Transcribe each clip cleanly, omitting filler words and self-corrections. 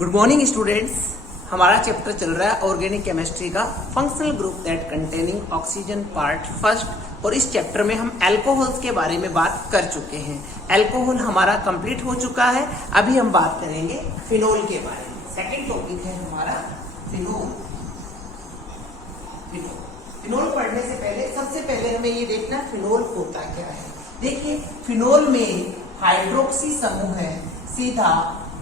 Good morning students. हमारा chapter चल रहा है ऑर्गेनिक केमिस्ट्री का functional group that containing oxygen part first. और इस चैप्टर में हम अल्कोहल्स के बारे में बात कर चुके हैं। अल्कोहल हमारा कंप्लीट हो चुका है। अभी हम बात करेंगे फिनोल के बारे में। सेकंड टॉपिक है हमारा फिनोल। फिनोल पढ़ने से पहले सबसे पहले हमें ये देखना फिनोल होता क्या है। देखिए, फिनोल में हाइड्रोक्सी समूह है, सीधा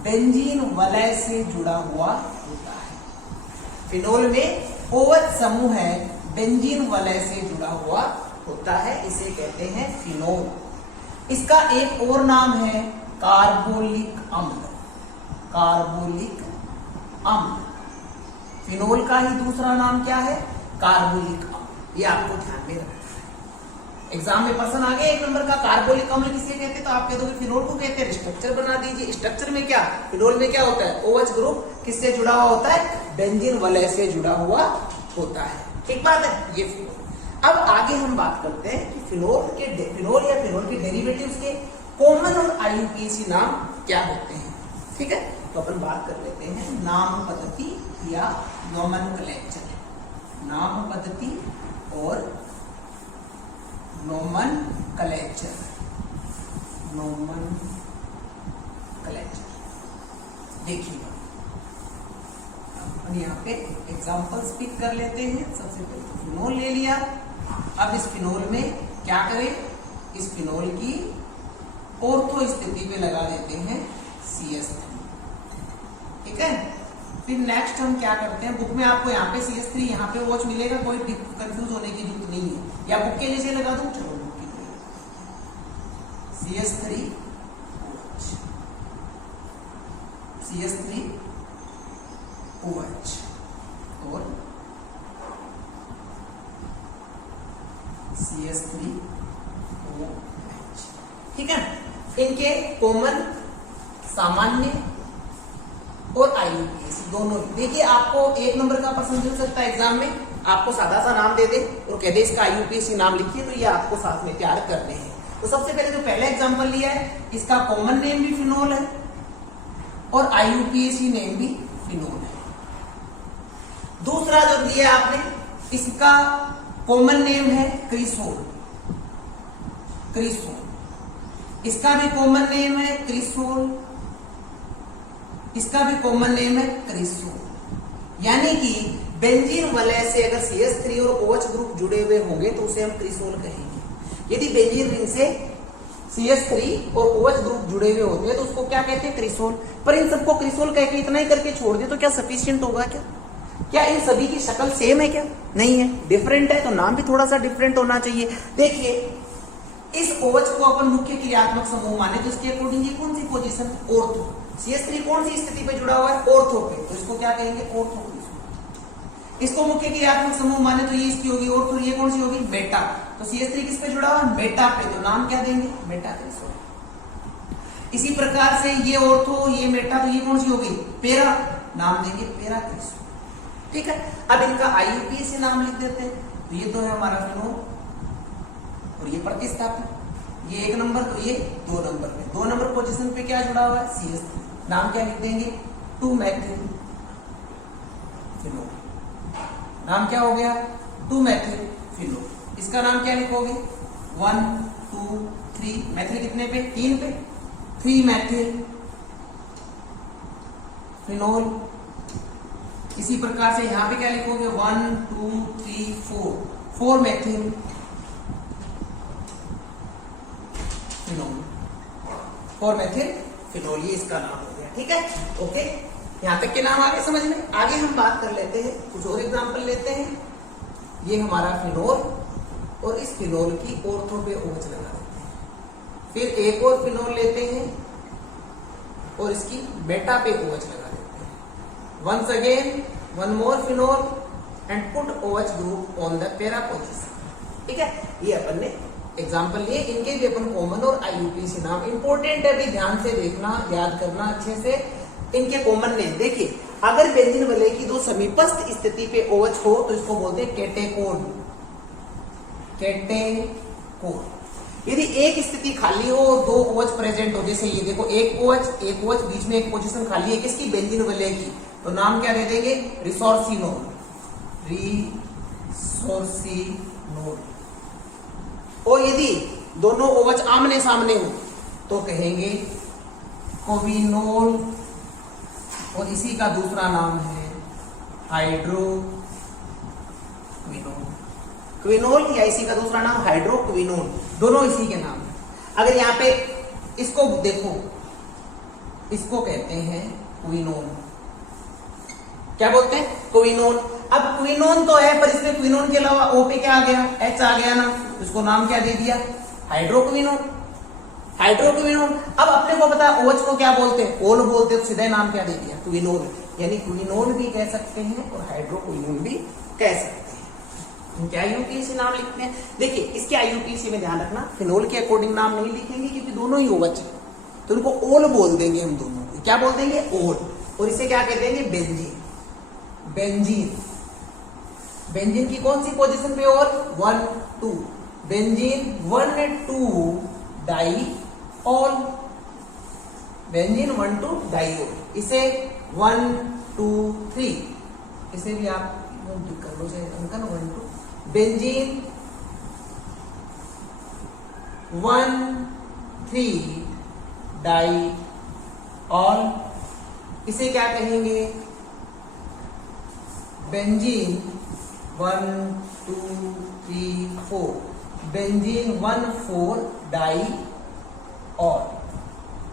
बेंजीन वलय से जुड़ा हुआ होता है। फिनोल में OH समूह है, बेंजीन वलय से जुड़ा हुआ होता है, इसे कहते हैं फिनोल। इसका एक और नाम है कार्बोलिक अम्ल। कार्बोलिक अम्ल फिनोल का ही दूसरा नाम क्या है? कार्बोलिक अम्ल। ये आपको ध्यान में रखना है। एग्जाम में पर्सन आ गया 1 नंबर का, कार्बोलिक अम्ल किसे कहते हैं? तो आप कह दोगे फिनोल को कहते हैं। स्ट्रक्चर बना दीजिए। स्ट्रक्चर में क्या, फिनोल में क्या होता है? OH ग्रुप किससे जुड़ा हुआ होता है? बेंजीन वलय से जुड़ा हुआ होता है। ठीक बात है, ये फिनोल। अब आगे हम बात करते हैं कि फिनोल या फिनोल के डेरिवेटिव्स के कॉमन और IUPAC नाम क्या होते हैं। ठीक है, तो अपन बात कर लेते हैं नाम पद्धति या नोमेनक्लेचर। नाम पद्धति और नोमेनक्लेचर। देखिएगा, अपन यहाँ पे एग्जांपल्स पिक कर लेते हैं। सबसे पहले फिनोल ले लिया। अब इस फिनोल में क्या करें? इस फिनोल की ऑर्थो स्थिति पे लगा देते हैं CH3। ठीक है, फिर नेक्स्ट हम क्या करते हैं, बुक में आपको यहाँ पे CH3 यहाँ पे OH मिलेगा, कोई कंफ्यूज होने की जरूरत नहीं है। या बुक के नीचे लगा दूं, चलो बुक की CH3 OH, CH3 OH और CH3 OH। ठीक है, इनके कॉमन, सामान्य और IUPAC दोनों। देखिए, आपको 1 नंबर का प्रश्न मिल सकता है एग्जाम में, आपको सादा सा नाम दे दे और कह दे इसका IUPAC नाम लिखिए, तो ये आपको साथ में तैयार करने हैं। तो सबसे पहले जो पहला एग्जांपल लिया है, इसका कॉमन नेम भी फिनोल है और IUPAC नेम भी फिनोल है। दूसरा जो दिया आपने, इसका कॉमन नेम है क्रिसोल। इसका भी कॉमन नेम है क्रिसोल, इसका भी कॉमन नेम है क्रिसोल। यानी कि बेंजीन वलय से अगर CH3 और OH ग्रुप जुड़े हुए होंगे तो उसे हम क्रिसोल कहेंगे। यदि बेंजीन रिंग से CH3 और OH ग्रुप जुड़े हुए होते हैं तो उसको क्या कहते हैं? क्रिसोल। पर इन सबको क्रिसोल कह के इतना ही करके छोड़ दे तो क्या सफिशिएंट होगा? क्या इन सभी की शक्ल सेम है? क्या नहीं है, डिफरेंट है, तो नाम भी थोड़ा सा डिफरेंट होना चाहिए। देखिए, इस OH को अपन मुख्य क्रियात्मक समूह माने तो इसके अकॉर्डिंग ये कौन सी पोजीशन? ऑर्थो। CH3 कौन सी स्थिति पे जुड़ा हुआ है? ऑर्थो पे, तो इसको क्या कहेंगे? ऑर्थो। इसको मुख्य क्रियात्मक समूह माने तो ये इसकी होगी ऑर्थो, ये कौन सी होगी? मेटा। तो CH3 किस पे जुड़ा हुआ है? मेटा पे, तो नाम क्या देंगे? Meta cresol. इसी प्रकार से ये ऑर्थो, ये मेटा, तो ये कौन सी होगी? पेरा, नाम देंगे पेरा क्रिसोल। ठीक है, अब इनका IUPAC नाम लिख देते हैं। तो ये तो है हमारा फिनोल और ये प्रतिस्थापन। ये 1 नंबर, तो ये 2 नंबर पे। 2 नंबर पोजीशन पे क्या जुड़ा हुआ है? CH3। नाम क्या लिख देंगे? 2-मेथिल फिनोल। नाम क्या हो गया? 2-मेथिल फिनोल। इसका नाम क्या लिखोगे? 1 2 3 मेथिल कितने पे? 3 पे, 3-मेथिल फिनोल। इसी प्रकार से यहां पे क्या लिखोगे? 1 2 3 4 4-मेथिल फिनोल। 4-मेथिल फिनोल, ये इसका नाम हो गया। ठीक है, ओके, यहां तक के नाम आगे समझ में। आगे हम बात कर लेते हैं, कुछ और एग्जांपल लेते हैं। ये हमारा फिनोल और इस फिनोल की ऑर्थो पे OH लगा देते हैं। फिर एक और फिनोल लेते हैं और इसकी बेटा पे OH लगा देते हैं। Once again one more phenol and put OH group on the para position. ठीक है, ये अपन ने एग्जाम्पल लिए। इनके भी अपन कॉमन और IUPAC नाम इंपॉर्टेंट है, भी ध्यान से देखना, याद करना अच्छे से। इनके कॉमन नेम देखिए, अगर बेंजीन वलय की 2 समीपस्थ स्थिति पे OH हो तो इसको बोलते हैं केटेकोन। यदि एक स्थिति खाली हो और दो OH प्रेजेंट हो, जैसे ये देखो एक OH बीच में एक पोजीशन खाली है किसकी, बेंजीन वलय की, तो नाम क्या दे देंगे, रिसोर्सिनोल। और यदि दोनों OH आमने सामने हो तो कहेंगे कोविनोल, और इसी का दूसरा नाम है हाइड्रोक्विनोल। क्विनोल या इसी का दूसरा नाम हाइड्रोक्विनोल, दोनों इसी के नाम है। अगर यहाँ पे इसको देखो, इसको कहते हैं क्विनोल। क्या बोलते हैं, क्विनोल। अब क्विनोन तो है पर इसमें क्विनोन के अलावा O पे क्या आ गया, H आ गया ना, इसको नाम क्या दे दिया, हाइड्रोक्विनोन। हाइड्रोक्विनोन। अब अपने को पता है OH को क्या बोलते हैं, ओल बोलते हैं, तो सीधा नाम क्या दे दिया, क्विनोल। यानी क्विनोल भी कह सकते हैं और हाइड्रोक्विनोन भी कह सकते हैं। इनके IUPAC नाम लिखते हैं। देखिए इसके IUPAC में ध्यान रखना, फिनोल के अकॉर्डिंग नाम नहीं लिखेंगे क्योंकि दोनों ही OH है, तो उनको ओल बोल देंगे हम दोनों को। क्या बोल देंगे, ओल। और इसे क्या कहते हैं, बेंजीन। बेंजीन, बेंजीन की कौन सी पोजीशन पे, और 1 2, बेंजीन 1 2 डाइऑल, बेंजीन 1 2 डाइऑल। इसे 1 2 3, इसे भी आप टिक कर लो अंकल, 1 2, बेंजीन 1 3 डाइऑल। इसे क्या कहेंगे, बेंजीन 1 2 3 4, बेंजीन 1 4 डाइऑल।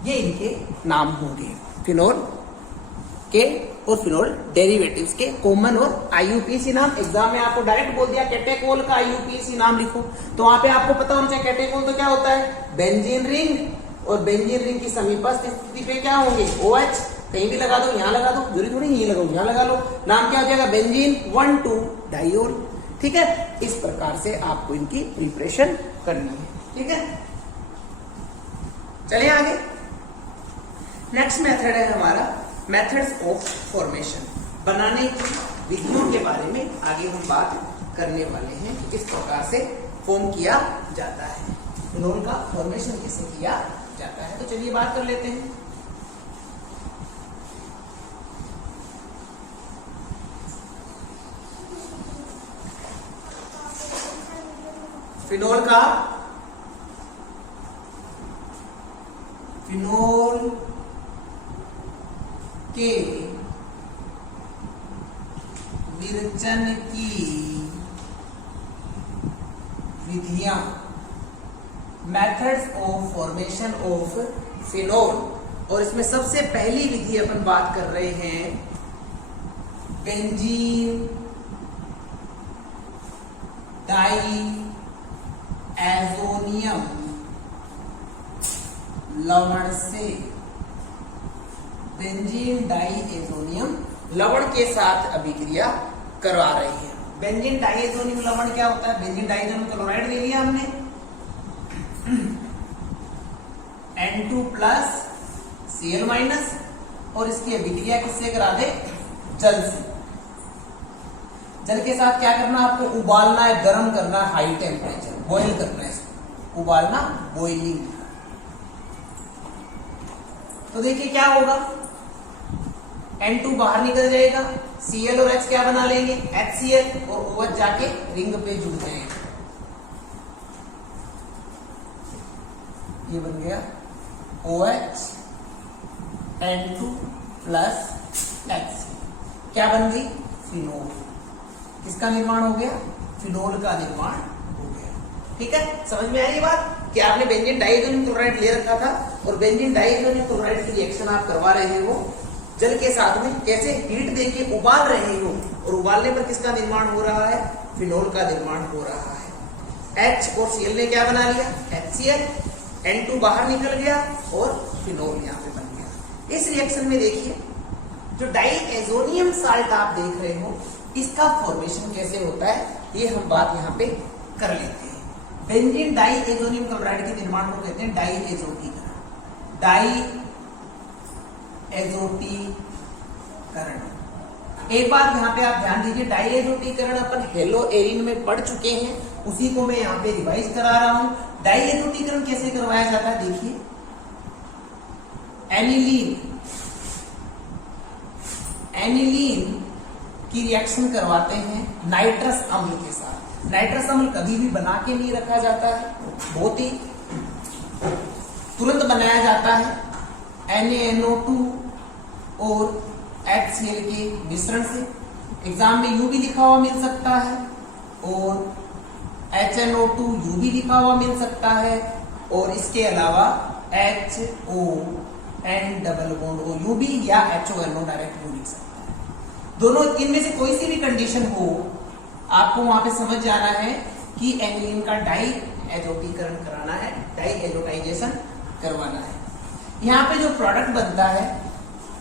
ये इनके नाम होंगे फिनोल के और फिनोल डेरिवेटिव्स के कॉमन और IUPAC नाम। एग्जाम में आपको डायरेक्ट बोल दिया कैटेकोल का IUPAC नाम लिखो, तो वहां पे आपको पता होना चाहिए कैटेकोल तो क्या होता है, बेंजीन रिंग, और बेंजीन रिंग की समीपस्थ स्थिति पे क्या होंगे, OH। कहीं भी लगा दो, यहाँ लगा दो, जरूरी थोड़ी यही लगाओ, यहाँ लगा लो, नाम क्या हो जाएगा, बेंजीन 1 2 डाइऑल। ठीक है, इस प्रकार से आपको इनकी प्रिपरेशन करनी है। ठीक है, चलिए आगे। नेक्स्ट मेथड है हमारा मेथड्स ऑफ फॉर्मेशन, बनाने की विधियों के बारे में आगे हम बात करने वाले हैं कि किस प्रकार से फॉर्म किया जाता है, फिनोल का फॉर्मेशन कैसे किया जाता है। तो चलिए बात कर लेते हैं। फिनोल का, फिनोल के विरचन की विधियां, methods of formation of phenol, और इसमें सबसे पहली विधि अपन बात कर रहे हैं बेंजीन डाई एजोनियम लवण से। बेंजीन डाइएजोनियम लवण के साथ अभिक्रिया करवा रहे हैं। बेंजीन डाइएजोनियम लवण क्या होता है, बेंजीन डाइएजोनियम क्लोराइड ले लिया हमने, N2 प्लस Cl माइनस, और इसकी अभिक्रिया किससे करा दे, जल से। जल के साथ क्या करना, आपको उबालना है, गर्म करना है, हाई टेम्परेचर, बॉईल करना है इसको, उबालना, बॉइलिंग। तो देखिए क्या होगा, N2 बाहर निकल जाएगा, Cl और H क्या बना लेंगे, HCl, और OH जाके रिंग पे जुड़ जाएगा। ये बन गया OH N2 प्लस HCl, क्या बन गई, फिनोल। किसका निर्माण हो गया, फिनोल का निर्माण हो गया। ठीक है, समझ में आई बात कि आपने बेंजीन डाइएजोनियम क्लोराइड ले रखा था और बेंजीन डाइएजोनियम क्लोराइड की रिएक्शन आप करवा रहे हो जल के साथ में, कैसे हीट देके उबाल रहे हो, और उबालने पर किसका निर्माण हो रहा है, फिनोल का निर्माण हो रहा है। H और Cl ने क्या बना लिया, HCl, N2 बाहर निकल गया और फिनोल यहाँ पे बन गया। इस रिएक्शन में देखिए जो डाइएजोनियम साल्ट आप देख रहे हो, इसका फॉर्मेशन कैसे होता है, ये हम बात यहाँ पे कर लेते हैं। बेंजीन डाइएजोनियम क्लोराइड के निर्माण को कहते हैं डाइएजोटीकरण। डाइएजोटीकरण, एक बात यहाँ पे आप ध्यान दीजिए, डाइएजोटीकरण अपन हेलो एरिन में पढ़ चुके हैं, उसी को मैं यहाँ पे रिवाइज करा रहा हूँ। डाइएथोटीकरण कैसे करवाया जाता है देखिए, एनिलीन की रिएक्शन करवाते हैं नाइट्रस अम्ल के साथ। नाइट्रस अम्ल कभी भी बना के नहीं रखा जाता है, बहुत ही तुरंत बनाया जाता है NaNO2 और HCl के मिश्रण से। एग्जाम में यू भी लिखा हुआ मिल सकता है और HNO2 यू भी लिखा हुआ मिल सकता है, और इसके अलावा HO and double bond O you भी या HONO डायरेक्ट यू लिख सकता है। दोनों इनमें से कोई सी भी कंडीशन हो, आपको वहां पे समझ जाना है कि एनिलीन का डाई एजोटीकरण कराना है, डाई एजोटाइजेशन करवाना है। यहाँ पे जो प्रोडक्ट बनता है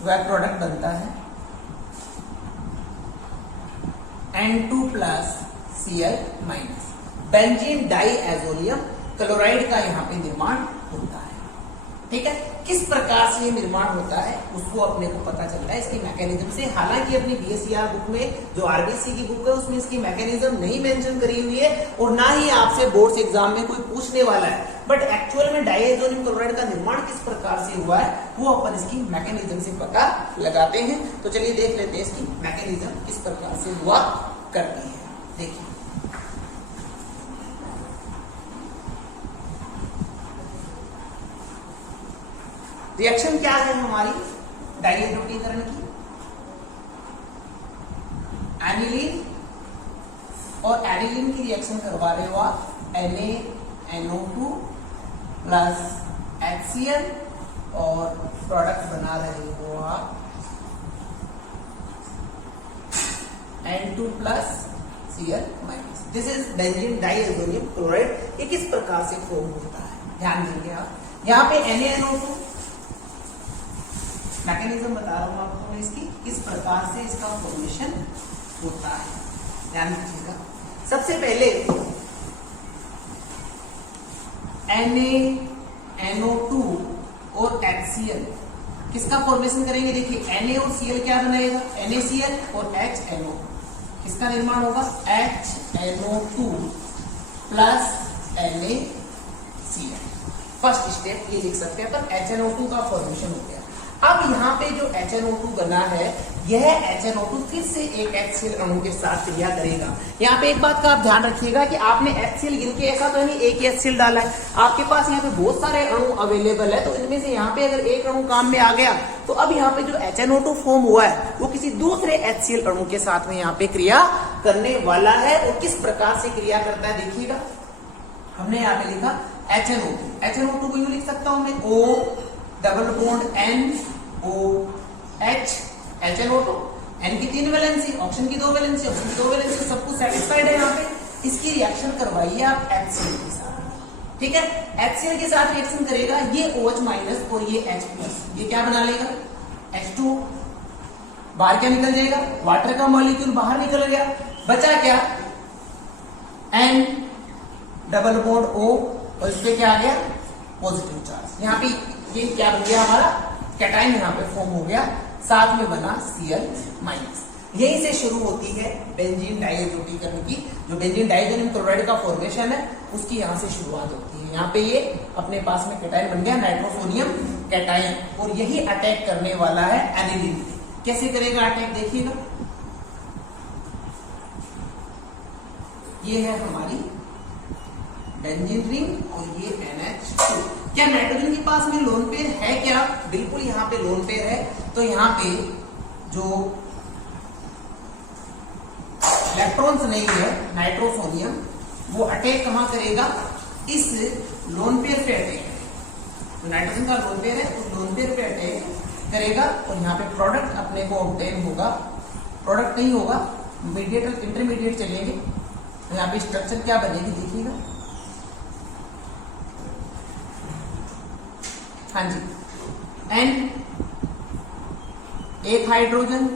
वह प्रोडक्ट बनता है N2 plus Cl minus, benzene diazonium chloride का यहाँ पे निर्माण होता है। ठीक है, किस प्रकार से ये निर्माण होता है उसको अपने को पता चलता है इसकी मैकेनिज्म से। हालांकि अपनी बीएससीआर बुक में जो आरबीसी की बुक है उसमें इसकी मैकेनिज्म नहीं मेंशन करी हुई है और ना ही आपसे बोर्ड्स एग्जाम में कोई पूछने वाला है, बट एक्चुअल में डाइएजोनियम क्लोराइड का निर्माण किस प्रकार से हुआ है वो अपन इसकी मैकेनिज्म से पता लगाते हैं। तो चलिए देख लेते हैं इसकी मैकेनिज्म किस प्रकार से हुआ करती है। देखिए, रिएक्शन क्या है हमारी डाइएथोटीकरण की, एनिलीन और एनिलीन की रिएक्शन करवा रहे हो आप NaNO2 प्लस HCl और प्रोडक्ट बना रहे हो आप N2 plus Cl minus. This is benzene diazonium chloride. ये किस प्रकार से फॉर्म होता है ध्यान देंगे आप। यहाँ पे NaNO2 मैकेनिज्म बता रहा हूं आपको मैं इसकी, किस प्रकार से इसका फॉर्मेशन होता है, ध्यान दीजिएगा। सबसे पहले NaNO2 और HCl किसका फॉर्मेशन करेंगे, देखिए Na और Cl क्या बनाएगा, NaCl और HNO, किसका निर्माण होगा HNO2 plus NaCl। First step ये लिख सकते हैं, पर HNO2 का फॉर्मेशन हो गया। अब यहाँ पे जो HNO2 बना है, यह HNO2 फिर से एक HCl अणु के साथ क्रिया करेगा। यहाँ पे एक बात का आप ध्यान रखिएगा कि आपने HCl गिन के ऐसा तो नहीं एक ही HCl डाला है, आपके पास यहाँ पे बहुत सारे अणु अवेलेबल है, तो इनमें से यहाँ पे अगर एक अणु काम में आ गया तो अब यहाँ पे जो HNO2 फॉर्म हुआ है वो किसी दूसरे HCl अणु के साथ में यहाँ पे क्रिया करने वाला है। और किस प्रकार से क्रिया करता है देखिएगा, हमने यहाँ पे लिखा HNO2 को यूं लिख सकता हूं मैं O double bond NOH HNO2, N की 3 वैलेंसी, ऑक्सीजन की 2 वैलेंसी, ऑक्सीजन की 2 वैलेंसी, सब कुछ सेटिस्फाइड है। यहाँ पे इसकी रिएक्शन करवाइए आप HCl के साथ। ठीक है, HCl के साथ रिएक्शन करेगा, ये OH माइनस और ये H प्लस, ये क्या बना लेगा H2। बाहर क्या निकल जाएगा, वाटर का मॉलिक्यूल बाहर निकल गया, बचा क्या N डबल बॉन्ड O और इस पे क्या आ गया पॉजिटिव चार्ज। यहाँ पे ये क्या बन गया हमारा कैटाइन यहाँ पे फॉर्म हो गया, साथ में बना Cl माइनस। यहीं से शुरू होती है बेंजीन डाइएथोटीकरण की, जो बेंजीन डाइएथोनियम क्लोराइड का फॉर्मेशन है उसकी यहाँ से शुरुआत होती है। यहाँ पे ये अपने पास में कैटाइन बन गया, नाइट्रोसोनियम कैटाइन, और यही अटैक करने वाला है एनिलीन पे। कैसे करेगा अटैक देखिएगा, ये है हमारी बेंजीन रिंग और ये NH2। क्या नाइट्रोजन के पास में लोन पेयर है क्या, बिल्कुल यहाँ पे लोन पेयर है। तो यहाँ पे जो इलेक्ट्रॉन्स नहीं है नाइट्रोसोनियम, वो अटैक कहाँ करेगा, इस लोन पेयर पे अटैक करेगा। तो नाइट्रोजन का लोन पेयर है, उस लोन पेयर पे अटैक करेगा और यहाँ पे प्रोडक्ट अपने को ऑब्टेन होगा, प्रोडक्ट नहीं होगा मीडिएट इंटरमीडिएट चलेंगे। तो यहाँ पे स्ट्रक्चर क्या बनेगी देखिएगा, हाँ जी, N एक हाइड्रोजन,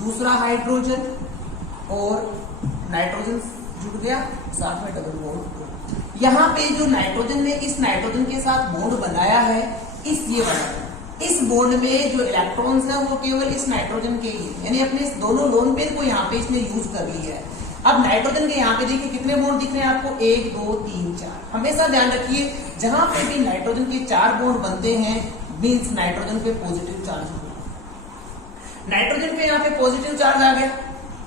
दूसरा हाइड्रोजन और नाइट्रोजन जुड़ गया, साथ में डबल बॉन्ड। यहाँ पे जो नाइट्रोजन ने इस नाइट्रोजन के साथ बॉन्ड बनाया है, इस ये बनाया, इस बॉन्ड में जो इलेक्ट्रॉन्स है वो केवल इस नाइट्रोजन के ही, यानी अपने इस दोनों लोन पेयर को यहाँ पे इसने यूज कर लिया है। अब नाइट्रोजन के यहाँ पे देखिए कितने बॉन्ड दिख रहे हैं आपको, 1 2 3 4। हमेशा ध्यान रखिए जहां पे भी नाइट्रोजन के 4 बॉन्ड बनते हैं मींस नाइट्रोजन पे पॉजिटिव चार्ज होगा। नाइट्रोजन पे यहाँ पे पॉजिटिव चार्ज आ गया।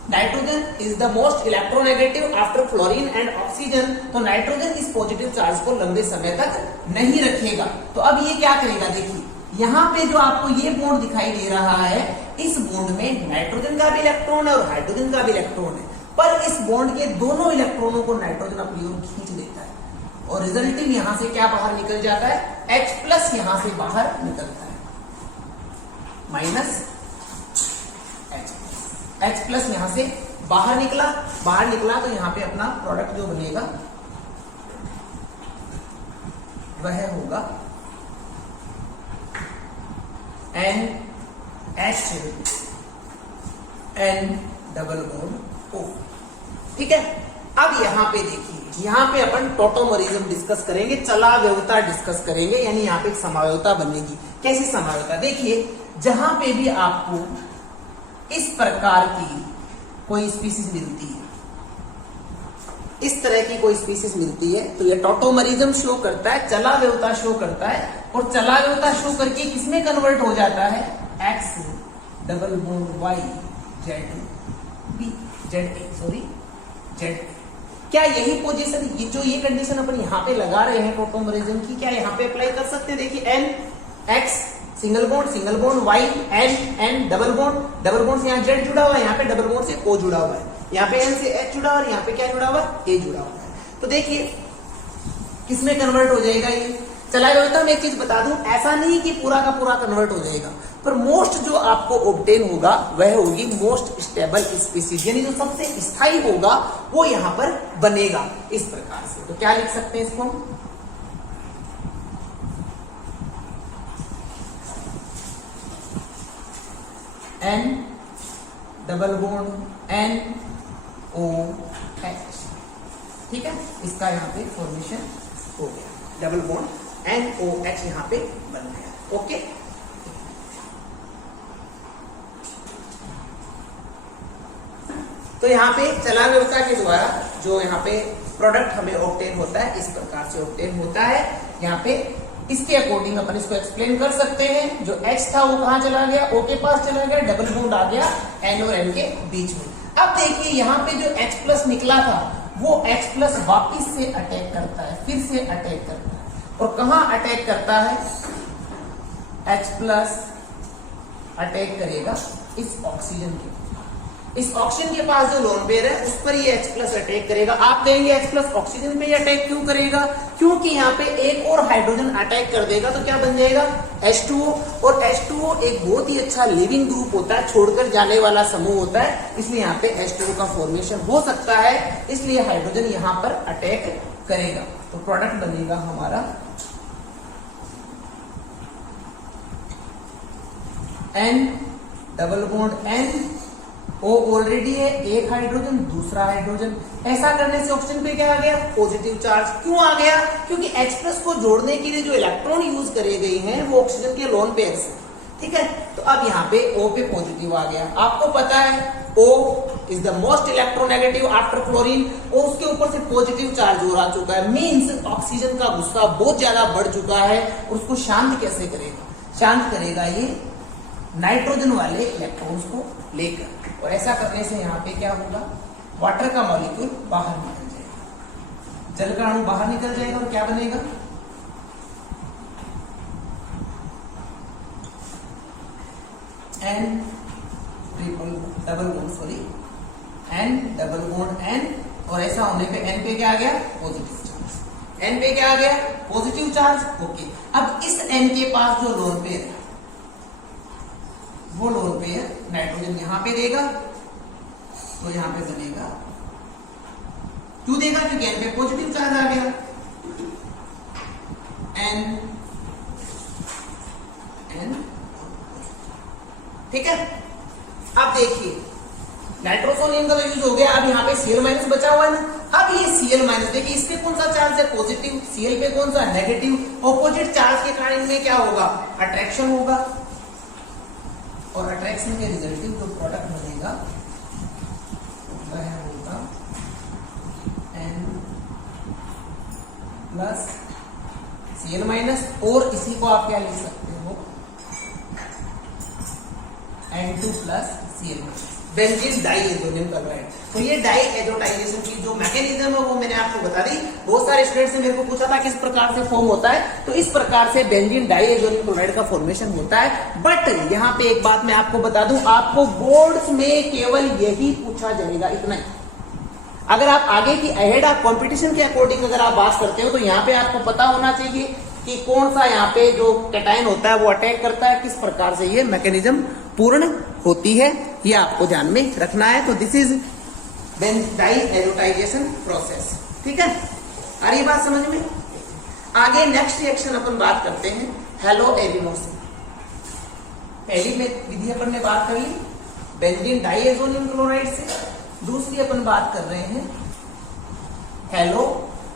Nitrogen is the most electronegative after fluorine and oxygen, तो नाइट्रोजन इस पॉजिटिव चार्ज को लंबे समय तक नहीं रखेगा। तो अब ये क्या करेगा, देखिए यहाँ पे जो आपको ये बॉन्ड दिखाई दे रहा है, इस बॉन्ड में नाइट्रोजन का भी इलेक्ट्रॉन है और हाइड्रोजन का भी इलेक्ट्रॉन है, पर इस बॉन्ड के दोनों इलेक्ट्रॉनों को नाइट्रोजन अपनी ओर खींच देता है और रिजल्टिंग यहां से क्या बाहर निकल जाता है, H+ यहां से बाहर निकलता है, माइनस H+ यहां से बाहर निकला तो यहां पे अपना प्रोडक्ट जो बनेगा वह होगा NH N double bond O। ठीक है, अब यहां पे देखिए, यहां पे अपन टोटोमरिज्म डिस्कस करेंगे, चलाव्यवता डिस्कस करेंगे, यानी यहां पे एक समाव्यवता बनेगी। कैसी समाव्यवता, देखिए जहां पे भी आपको इस प्रकार की कोई स्पीसीज मिलती है, इस तरह की कोई स्पीसीज मिलती है, तो ये टोटोमरिज्म शो करता है, चलाव्यवता शो करता है, और चलाव्यवता शो करके किसमें कन्वर्ट हो जाता है, X double bond Y Z। क्या यही पोजीशन, ये जो ये कंडीशन अपन यहाँ पे लगा रहे हैं टोटोमरिज्म की, क्या यहाँ पे अप्लाई कर सकते हैं? देखिए N X single bond Y N double bond से यहाँ Z जुड़ा हुआ है, यहाँ पे डबल बॉन्ड से O जुड़ा हुआ है, यहाँ पे N से H जुड़ा हुआ है, यहाँ पे क्या जुड़ा हुआ है, A जुड़ा हुआ है। तो देखिए किसमें कन्वर्ट हो जाएगा ये। चलाव्यवता में एक चीज बता दूं, ऐसा नहीं कि पूरा का पूरा कन्वर्ट हो जाएगा, पर मोस्ट जो आपको ऑब्टेन होगा वह होगी मोस्ट स्टेबल स्पीसीज, यानी जो सबसे स्थायी होगा वो यहां पर बनेगा इस प्रकार से। तो क्या लिख सकते हैं इसको, N डबल बॉन्ड NOH। ठीक है, इसका यहां पे फॉर्मेशन हो गया, डबल बॉन्ड NOH यहां पे बन गया। ओके, तो यहाँ पे चलाव्यवता के द्वारा जो यहाँ पे प्रोडक्ट हमें ऑब्टेन होता है इस प्रकार से ऑब्टेन होता है। यहाँ पे इसके अकॉर्डिंग अपन इसको एक्सप्लेन कर सकते हैं, जो H था वो कहाँ चला गया, O के पास चला गया, डबल बॉन्ड आ गया N और N के बीच में। अब देखिए यहाँ पे जो H+ निकला था वो H+ वापिस से अटैक करता है, फिर से अटैक करता है, और कहाँ अटैक करता है, H+ अटैक करेगा इस ऑक्सीजन के, इस ऑक्सीजन के पास जो लोन पेयर है उस पर ये H+ अटैक करेगा। आप कहेंगे H+ ऑक्सीजन पे अटैक क्यों करेगा, क्योंकि यहाँ पे एक और हाइड्रोजन अटैक कर देगा तो क्या बन जाएगा, H2O, और H2O एक बहुत ही अच्छा लिविंग ग्रुप होता है, छोड़कर जाने वाला समूह होता है, इसलिए यहाँ पे H2O का फॉर्मेशन हो सकता है, इसलिए हाइड्रोजन यहाँ पर अटैक करेगा। तो प्रोडक्ट बनेगा हमारा N double bond N, O already है, एक हाइड्रोजन दूसरा हाइड्रोजन। ऐसा करने से ऑक्सीजन पे क्या आ गया, पॉजिटिव चार्ज। क्यों आ गया, क्योंकि H+ को जोड़ने के लिए जो इलेक्ट्रॉन यूज करे गए हैं वो ऑक्सीजन के लोन पेयर से। ठीक है, तो अब यहाँ पे O पे पॉजिटिव आ गया। आपको पता है O is the most electronegative after fluorine, और उसके ऊपर से पॉजिटिव चार्ज हो चुका है, मीन्स ऑक्सीजन का गुस्सा बहुत ज्यादा बढ़ चुका है, और उसको शांत कैसे करेगा, शांत करेगा ये नाइट्रोजन वाले इलेक्ट्रॉन्स को लेकर, और ऐसा करने से यहाँ पे क्या होगा, वाटर का मॉलिक्यूल बाहर निकल जाएगा, जल का अणु बाहर निकल जाएगा, और क्या बनेगा, N डबल बॉन्ड N, और ऐसा होने पे N पे क्या आ गया, पॉजिटिव चार्ज। N पे क्या आ गया, पॉजिटिव चार्ज। ओके, अब इस N के पास जो लोन पेयर है वो लोन पेयर नाइट्रोजन यहां पे देगा, तो यहां पे बनेगा, क्यों देगा, क्योंकि N पे पॉजिटिव चार्ज आ गया, N। ठीक है, अब देखिए नाइट्रोसोनियम का तो यूज हो गया, अब यहाँ पे Cl- बचा हुआ है ना। अब ये Cl- देखिए इस पे कौन सा चार्ज है, पॉजिटिव, Cl पे कौन सा, नेगेटिव। ऑपोजिट चार्ज के कारण में क्या होगा, अट्रैक्शन होगा, और अट्रैक्शन के रिजल्टिव जो प्रोडक्ट बनेगा वह होगा N प्लस Cl माइनस, और इसी को आप क्या लिख सकते हो N2 plus Cl minus, benzene diazonium chloride. तो ये डाइएजोटाइजेशन की जो मैकेनिज्म है वो मैंने आपको बता दी। बहुत सारे स्टूडेंट्स ने मेरे को पूछा था किस प्रकार से फॉर्म होता है, तो इस प्रकार से बेंजीन डाइएजोनियम क्लोराइड का फॉर्मेशन होता है। बट यहाँ पे एक बात मैं आपको बता दूं, आपको बोर्ड्स में केवल यही पूछा जाएगा, इतना ही। अगर आप आगे की अहेड आप कंपटीशन के अकॉर्डिंग अगर आप बात करते हो तो यहाँ पे आपको पता होना चाहिए कि कौन सा यहाँ पे जो कैटायन होता है वो अटैक करता है, किस प्रकार से ये मैकेनिज्म पूर्ण होती है, ये आपको ध्यान में रखना है। तो दिस इज डाइएजोटाइजेशन प्रोसेस। ठीक है, आ रही बात समझ में? आगे नेक्स्ट रिएक्शन अपन बात करते हैं हेलो एरिनोसिन। पहली में विधि अपन ने बात करी बेंजीन डाइएजोनियम क्लोराइड से, दूसरी अपन बात कर रहे हैं हेलो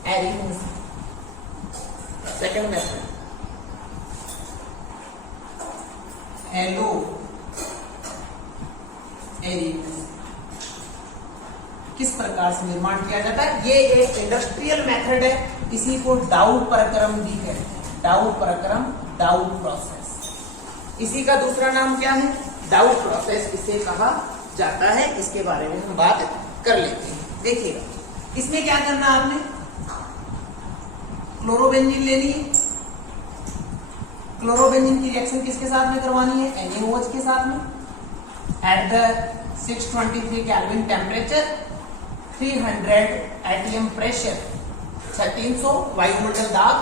एरिनोसिन, सेकेंड मेथड हेलो एरिनोसिन। किस प्रकार से निर्माण किया जाता है? ये एक इंडस्ट्रियल मेथड है, इसी को डाउ प्रक्रम भी कहते हैं, डाउ प्रक्रम, डाउ प्रोसेस। इसी का दूसरा नाम क्या है? डाउ प्रोसेस इसे कहा जाता है। इसके बारे में हम बात कर लेते हैं। देखिएगा, इसमें क्या करना आपने, क्लोरोबेंजीन लेनी है। क्लोरोबेंजीन की रिएक्शन किसके साथ में करवानी है? NaOH के साथ में, at the 623 kelvin temperature, 300 ATM pressure, 300 वायुमंडल दाब,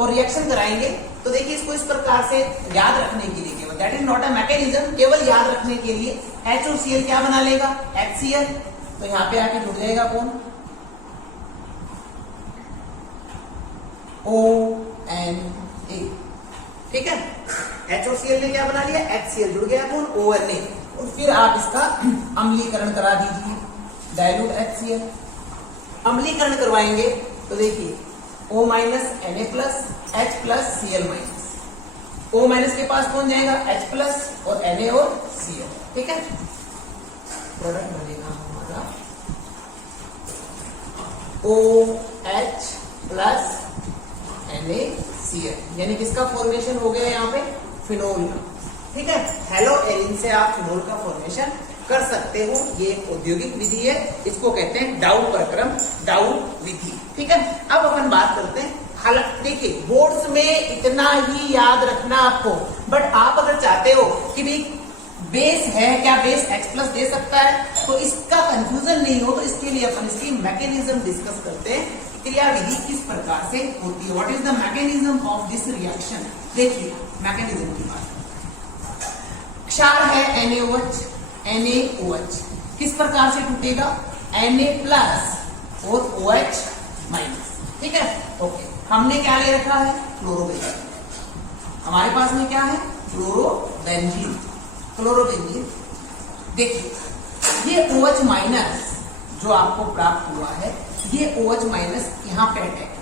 और रिएक्शन कराएंगे। तो देखिए, इसको इस प्रकार से याद रखने के लिए, केवल that is not a mechanism, केवल याद रखने के लिए H और Cl क्या बना लेगा? HCl। तो यहां पे आके जुड़ जाएगा कौन? ONA। ठीक है, H और Cl ने क्या बना लिया? HCl। जुड़ गया कौन? ONA। और फिर आप इसका अम्लीकरण करा दीजिए, डाइल्यूट HCl। अम्लीकरण करवाएंगे तो देखिए O minus Na plus H plus Cl minus, O minus के पास कौन जाएगा? H प्लस, और Na और Cl। ठीक है, प्रोडक्ट बनेगा हमारा OH प्लस NaCl, यानी किसका फॉर्मेशन हो गया यहाँ पे? फिनोल का। ठीक है, हेलो एरिन से आप फिनोल का फॉर्मेशन कर सकते हो। ये एक औद्योगिक विधि है, इसको कहते हैं डाउ प्रक्रम, डाउ विधि। ठीक है, अब अपन बात करते हैं। हालांकि देखिए, बोर्ड्स में इतना ही याद रखना आपको, बट आप अगर चाहते हो कि भाई बेस है क्या, बेस X प्लस दे सकता है, तो इसका कंफ्यूजन नहीं हो, तो इसके लिए अपन इसकी मैकेनिज्म डिस्कस करते हैं। क्रिया विधि किस प्रकार से होती है, what is the mechanism of this reaction. देखिए मैकेनिज्म की बात, क्षार है NaOH, किस प्रकार से टूटेगा? Na प्लस और OH माइनस। ठीक है, ओके। हमने क्या ले रखा है? क्लोरोबेंजीन। हमारे पास में क्या है? क्लोरोबेंजीन। क्लोरोबेंजीन देखिए, ये OH माइनस जो आपको प्राप्त हुआ है, ये OH माइनस यहाँ पे अटैक है।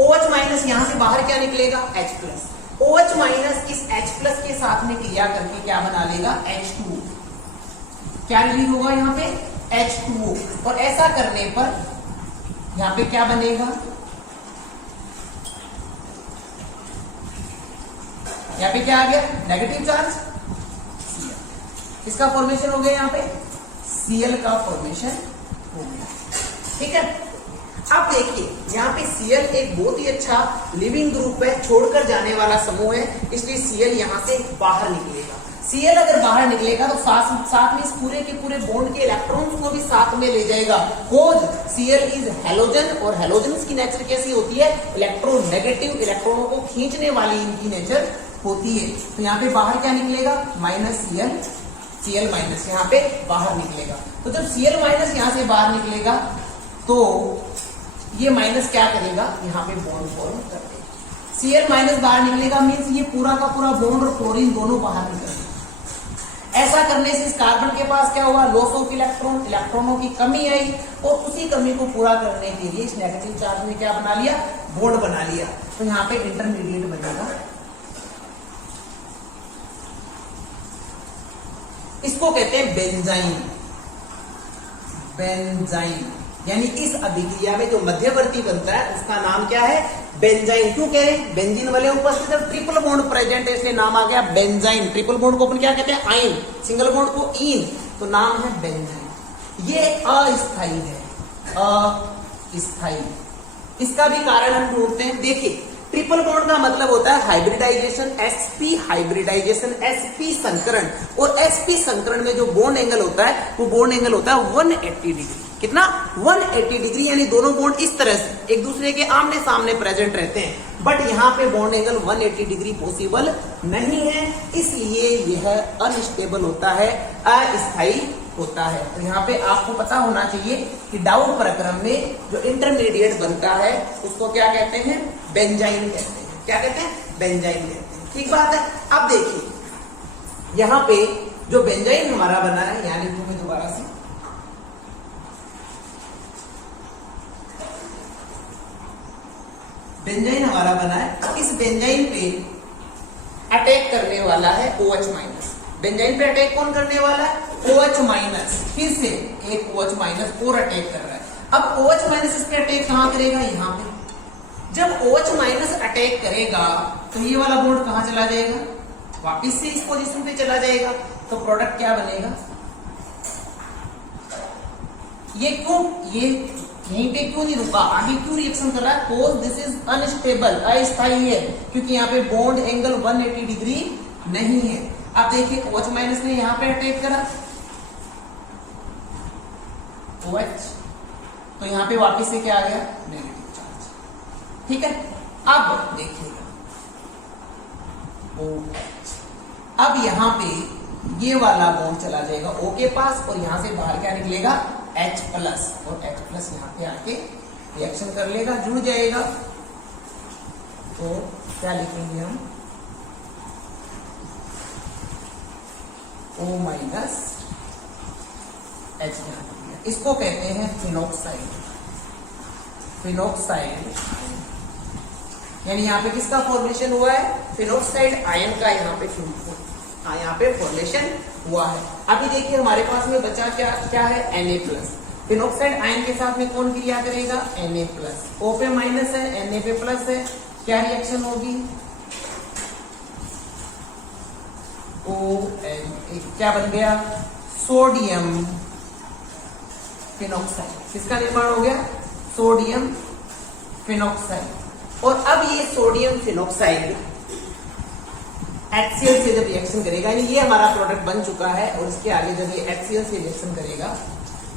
OH माइनस यहाँ से बाहर क्या निकलेगा? H plus. OH माइनस इस H प्लस के साथ में क्रिया करके क्या बना लेगा? H2O। क्या रिलीज होगा यहाँ पे? H2O। और ऐसा करने पर यहाँ पे क्या बनेगा? यहाँ पे क्या आ गया? Negative charge Cl। इसका फॉर्मेशन हो गया यहाँ पे, Cl का फॉर्मेशन हो गया। ठीक है, अब देखिए यहाँ पे Cl एक बहुत ही अच्छा लिविंग ग्रुप है, छोड़कर जाने वाला समूह है, इसलिए Cl यहाँ से बाहर निकलेगा। Cl अगर बाहर निकलेगा तो साथ में इस पूरे के पूरे बॉन्ड के इलेक्ट्रॉन्स को भी साथ में ले जाएगा। कोज Cl इज हैलोजन, और हैलोजन की नेचर कैसी होती है? इलेक्ट्रोनेगेटिव, इलेक्ट्रॉनों को खींचने वाली इनकी नेचर होती है। तो यहाँ पे बाहर क्या निकलेगा? माइनस Cl माइनस यहाँ पे बाहर निकलेगा। तो जब Cl माइनस यहाँ से बाहर निकलेगा तो ये माइनस क्या करेगा? यहाँ पे बॉन्ड फॉर्म कर देगा। Cl माइनस बाहर निकलेगा, मीन्स ये पूरा का पूरा बॉन्ड और क्लोरीन दोनों बाहर निकलेगा। ऐसा करने से इस कार्बन के पास क्या हुआ? लॉस ऑफ इलेक्ट्रॉन, इलेक्ट्रॉनों की कमी आई, और उसी कमी को पूरा करने के लिए इस नेगेटिव चार्ज ने क्या बना लिया? बॉन्ड बना लिया। तो यहाँ पे इंटरमीडिएट बनेगा, इसको कहते हैं बेंजाइन। बेंजाइन, यानी इस अभिक्रिया में जो मध्यवर्ती बनता है उसका नाम क्या है? बेंजाइन। क्यों कह रहे हैं? बेंजीन वाले उपस्थित है, ट्रिपल बॉन्ड प्रेजेंट है, इसलिए नाम आ गया बेंजाइन। ट्रिपल बॉन्ड को अपन क्या कहते हैं? आइन। सिंगल बॉन्ड को इन, तो नाम है बेंजाइन। ये अस्थाई है, अस्थाई। इसका भी कारण हम ढूंढते हैं। देखिए, ट्रिपल बॉन्ड का मतलब होता है हाइब्रिडाइजेशन, sp हाइब्रिडाइजेशन, sp संकरण, और sp संकरण में जो बॉन्ड एंगल होता है वो बॉन्ड एंगल होता है 180 डिग्री। कितना? 180 डिग्री, यानी दोनों बॉन्ड इस तरह से एक दूसरे के आमने सामने प्रेजेंट रहते हैं, बट यहाँ पे बॉन्ड एंगल 180 डिग्री पॉसिबल नहीं है, इसलिए यह अनस्टेबल होता है, अस्थायी होता है। तो यहाँ पे आपको पता होना चाहिए कि डाउ प्रक्रम में जो इंटरमीडिएट बनता है उसको क्या कहते हैं? बेंजाइन कहते हैं। क्या कहते हैं? बेंजाइन कहते हैं। ठीक बात है। अब देखिए, यहाँ पे जो बेंजाइन हमारा बना है, यानी कि मैं दोबारा से बेंजाइन हमारा बना है, इस बेंजाइन पे अटैक करने वाला है OH माइनस। बेंजाइन पे अटैक कौन करने वाला है? OH minus. फिर से एक OH माइनस और अटैक कर रहा है। अब OH माइनस इस पे अटैक कहां करेगा? यहां पे। जब OH माइनस अटैक करेगा तो ये वाला बॉन्ड कहां चला जाएगा? वापिस से इस पोजीशन पे चला जाएगा। तो प्रोडक्ट क्या बनेगा? ये क्यों, ये यहीं पे क्यों नहीं रुका, आगे क्यों रिएक्शन कर रहा है? कोज दिस इज अनस्टेबल, अस्थायी है, क्योंकि यहाँ पे बॉन्ड एंगल 180 डिग्री नहीं है। अब देखिए, OH माइनस ने यहाँ पे अटैक करा, OH, तो यहाँ पे वापिस से क्या आ गया? Negative charge. ठीक है। अब देखिएगा OH, अब यहाँ पे ये वाला बॉन्ड चला जाएगा O के पास, और यहाँ से बाहर क्या निकलेगा? H प्लस, और H प्लस यहाँ पे आके रिएक्शन कर लेगा, जुड़ जाएगा। तो क्या लिखेंगे हम? O minus H। इसको कहते हैं फिनोक्साइड। फिनोक्साइड, यानी यहाँ पे किसका फॉर्मेशन हुआ है? फिनोक्साइड आयन का यहाँ पे फॉर्मेशन हुआ है। अभी देखिए, हमारे पास में बचा क्या है? Na+। फिनोक्साइड आयन के साथ में कौन क्रिया करेगा? Na+। O पे माइनस है, Na पे प्लस है, क्या रिएक्शन होगी? ONA, क्या बन गया? Sodium phenoxide. किसका निर्माण हो गया? Sodium phenoxide. और अब ये सोडियम फिनोक्साइड HCl से जब रिएक्शन करेगा, यानी ये हमारा प्रोडक्ट बन चुका है, और इसके आगे जब ये HCl से रिएक्शन करेगा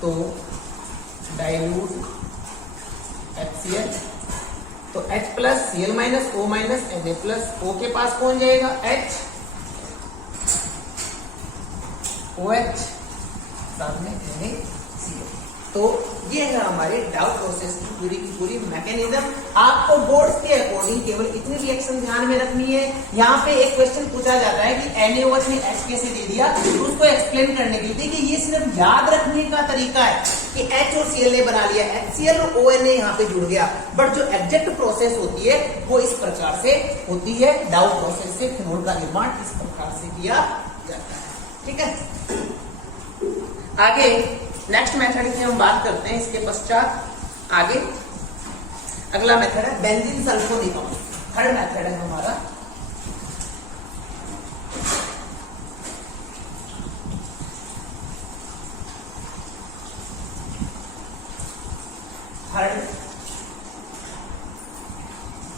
तो डाइल्यूट HCl, तो H plus Cl minus O minus Na plus, O के पास कौन जाएगा? H, OH, साथ में NaCl। तो ये है हमारे डाउ प्रोसेस की पूरी मैकेनिज्म। आपको बोर्ड्स के अकॉर्डिंग केवल इतनी रिएक्शन ध्यान में रखनी है। यहाँ पे एक क्वेश्चन पूछा जाता है कि NaOH ने H कैसे दे दिया, तो उसको एक्सप्लेन करने के लिए देखिए, ये सिर्फ याद रखने का तरीका है कि H और Cl ने बना लिया, HCl और ONA यहाँ पे जुड़ गया, बट जो एग्जैक्ट प्रोसेस होती है वो इस प्रकार से होती है। डाउ प्रोसेस से फिनोल का निर्माण इस प्रकार से किया जाता है। ठीक है। आगे नेक्स्ट मेथड की हम बात करते हैं। इसके पश्चात आगे अगला मेथड है बेंजीन सल्फोनिक अम्ल। थर्ड मेथड है हमारा। थर्ड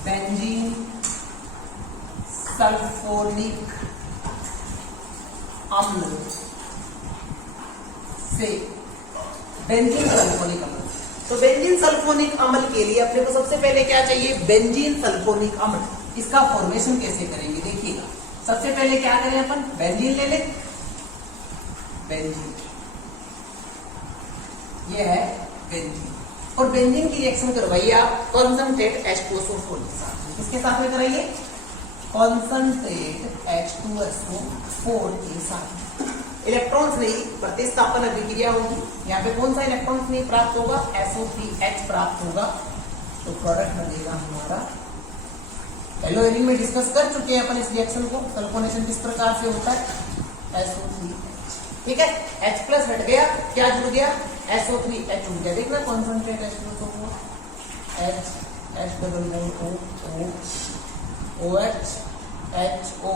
बेंजीन सल्फोनिक अम्ल से बेंजीन सल्फोनिक अम्ल। तो बेंजीन सल्फोनिक अम्ल के लिए अपने को सबसे पहले क्या चाहिए? बेंजीन सल्फोनिक अम्ल। इसका फॉर्मेशन कैसे करेंगे देखिएगा। सबसे पहले क्या करें अपन? बेंजीन ले लें। बेंजीन, ये है बेंजीन, और बेंजीन की रिएक्शन करवाइए आप कॉन्सनट्रेट H2SO4 के साथ। किसके साथ में कराइए? कॉन्सनट्रेट H2SO4 के साथ। इलेक्ट्रॉन्स नहीं, प्रतिस्थापन अभिक्रिया होगी। यहाँ पे कौन सा इलेक्ट्रॉन्स नहीं प्राप्त होगा? SO3H प्राप्त होगा। तो प्रोडक्ट बनेगा हमारा, पहले रीडिंग में डिस्कस कर चुके हैं अपन इस रिएक्शन को, सल्फोनेशन किस प्रकार से होता है। SO3H ठीक है, H प्लस हट गया, क्या जुड़ गया, SO3 H जुड़ गया। देखना कॉन्सेंट्रेट H तो वो H double bond O OH HO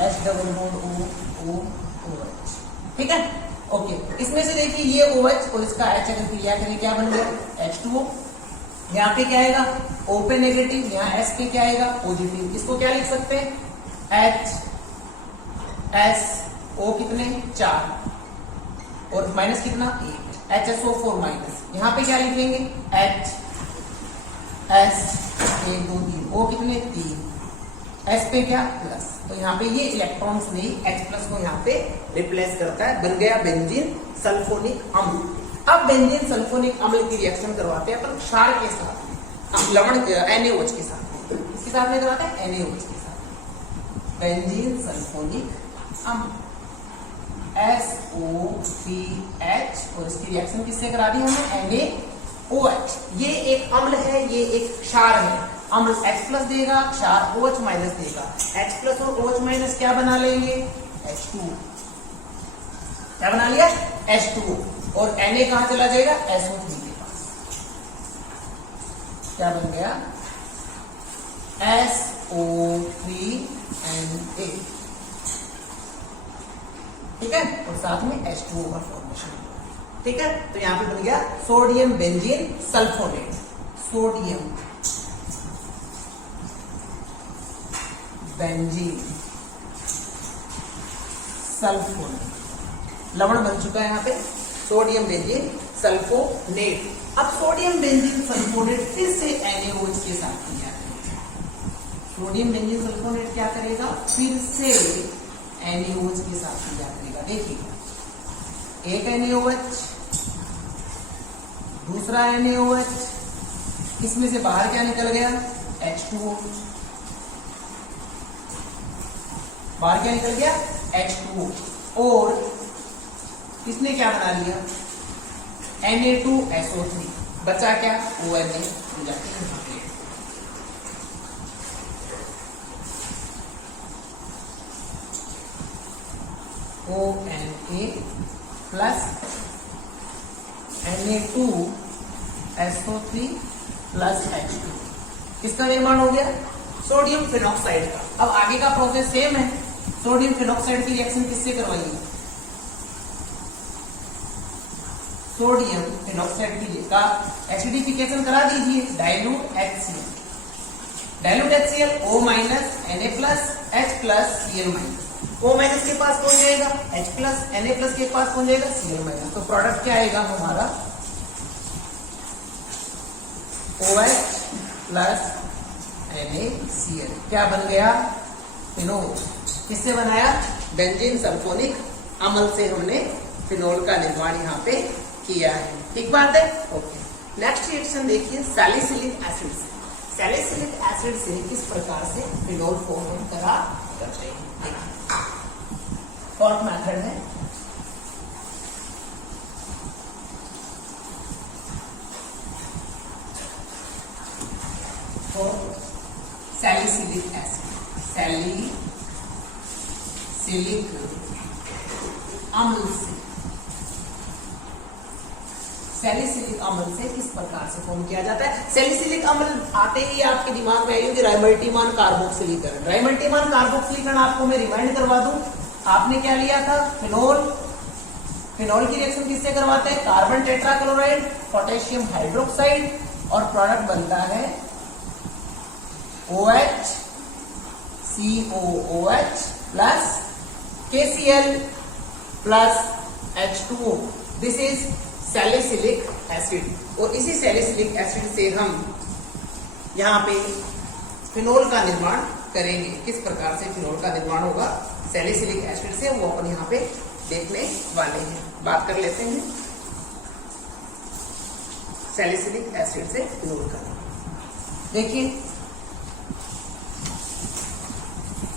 H double bond O OH, ठीक है। ओके, इसमें से देखिए ये OH और इसका H अगर क्रिया करें क्या बन गया H2O। यहाँ पे क्या आएगा O पे नेगेटिव, यहाँ S पे क्या आएगा पॉजिटिव। इसको क्या लिख सकते हैं H S O कितने 4 और माइनस कितना 8 HSO4 माइनस। यहाँ पे क्या लिखेंगे H S 1 2 3 O कितने 3 S पे क्या प्लस। तो यहाँ पे ये इलेक्ट्रॉन्स नहीं H प्लस को यहाँ पे रिप्लेस करता है, बन गया बेंजीन सल्फोनिक अम्ल। अब बेंजीन सल्फोनिक अम्ल की रिएक्शन करवाते हैं अपन क्षार के साथ, लवण NaOH के साथ। इसके साथ में करवाते हैं NaOH के साथ बेंजीन सल्फोनिक अम्ल SO3H और इसकी रिएक्शन किससे करा दी हमने NaOH। ये एक अम्ल है, ये एक क्षार है। अम्ल H प्लस देगा, क्षार OH माइनस देगा। H प्लस और OH माइनस क्या बना लेंगे H2। क्या बना लिया H2 और Na कहां चला जाएगा SO3 के पास। क्या बन गया SO3Na, ठीक है, और साथ में H2O का फॉर्मेशन, ठीक है। तो यहां पे बन गया sodium benzene sulphonate, sodium benzene sulphonate, लवण बन चुका है यहाँ पे सोडियम बेंजीन सल्फोनेट। अब सोडियम बेंजीन सल्फोनेट फिर से NaOH के साथ क्रिया करेगा। सोडियम बेंजीन सल्फोनेट क्या करेगा, फिर से NaOH के साथ क्रिया करेगा। देखिए एक NaOH, दूसरा NaOH, इसमें से बाहर क्या निकल गया H2O, बाहर क्या निकल गया H2O, और इसने क्या बना लिया Na2SO3, बचा क्या ONA। ONA plus Na2SO3 plus H2, किसका निर्माण हो गया सोडियम फिनॉक्साइड का। अब आगे का प्रोसेस सेम है, सोडियम फिनॉक्साइड की रिएक्शन किससे करवाइए, सोडियम फिनॉक्साइड की का एसिडिफिकेशन करा दीजिए, dilute HCl, dilute HCl O minus Na plus H plus Cl minus. O minus के पास कौन जाएगा H प्लस, Na प्लस के पास कौन जाएगा Cl माइनस। तो प्रोडक्ट क्या आएगा हमारा OH प्लस NaCl, क्या बन गया फिनोल। किससे बनाया बेंजीन सल्फोनिक अम्ल से हमने फिनोल का निर्माण यहाँ पे किया है, ठीक बात है। ओके, नेक्स्ट रिएक्शन देखिए सैलिसिलिक एसिड से। सैलिसिलिक एसिड से किस प्रकार से फिनोल फॉर्म हम करा करते हैं, देखिए फोर्थ मेथड है। सैलिसिलिक एसिड, सैलिसिलिक अम्ल से, सैलिसिलिक अम्ल से किस प्रकार से फॉर्म किया जाता है। सैलिसिलिक अम्ल आते ही आपके दिमाग में आएगी राइमल्टीमान कार्बोक्सिलीकरण। राइमल्टीमान कार्बोक्सिलीकरण आपको मैं रिमाइंड करवा दूं, आपने क्या लिया था फिनोल। फिनोल की रिएक्शन किससे करवाते हैं, कार्बन टेट्राक्लोराइड पोटेशियम हाइड्रोक्साइड, और प्रोडक्ट बनता है OH COOH plus KCl plus H2O। This is salicylic acid. और इसी सैलिसिलिक एसिड से हम यहाँ पे फिनोल का निर्माण करेंगे। किस प्रकार से फिनोल का निर्माण होगा सैलिसिलिक एसिड से, वो अपन यहाँ पे देखने वाले हैं। बात कर लेते हैं सैलिसिलिक एसिड से फिनोल का। देखिए